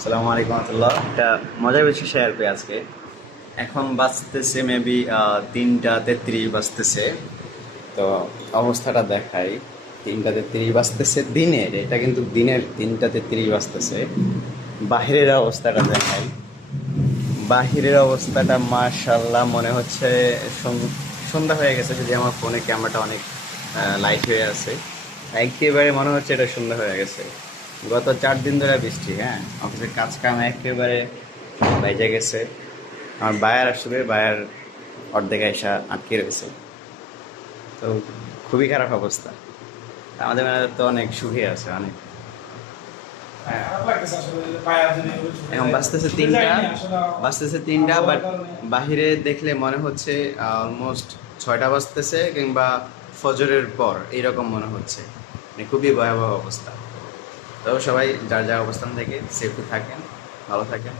আসসালামু আলাইকুম রহমতুল্লাহ। একটা মজার বিষয় শেয়ার করি আজকে। এখন বাজতেছে মেবি 3টা 33 বাজতেছে। তো অবস্থাটা দেখাই। 3টা 33 বাজতেছে দিনের, এটা কিন্তু দিনের 3টা 33 বাজতেছে। বাহিরের অবস্থাটা দেখাই। বাহিরের অবস্থাটা মাশাআল্লাহ মনে হচ্ছে সন্ধ্যা হয়ে গেছে, যদি আমার ফোনে ক্যামেরাটা অনেক লাইট হয়ে আছে। একেবারে মনে হচ্ছে এটা সন্ধ্যা হয়ে গেছে। গত 4 দিন ধরে বৃষ্টি, হ্যাঁ, অফিসের কাজ কাম একেবারে বাইজে গেছে। আমার বায়ার আসবে, বায়ার অর্ধেক এসা আটকে রয়েছে। তো খুবই খারাপ অবস্থা। আমাদের ম্যানেজার তো অনেক সুখী আছে, অনেক। খারাপ লাগতেছে আসলে যে পায়া যদি ছুটে এখন যায়। বাজতেছে ছুটে 3টা, যায়নি আসলে বাজতেছে 3টা, আবহাওয়ার বাট কারণে। বাহিরে দেখলে মনে হচ্ছে অলমোস্ট 6টা বাজতেছে, কিংবা ফজরের পর এইরকম মনে হচ্ছে। মানে খুবই ভয়াবহ অবস্থা। তো সবাই যার যার অবস্থান থেকে সেফটি থাকেন, ভালো থাকেন।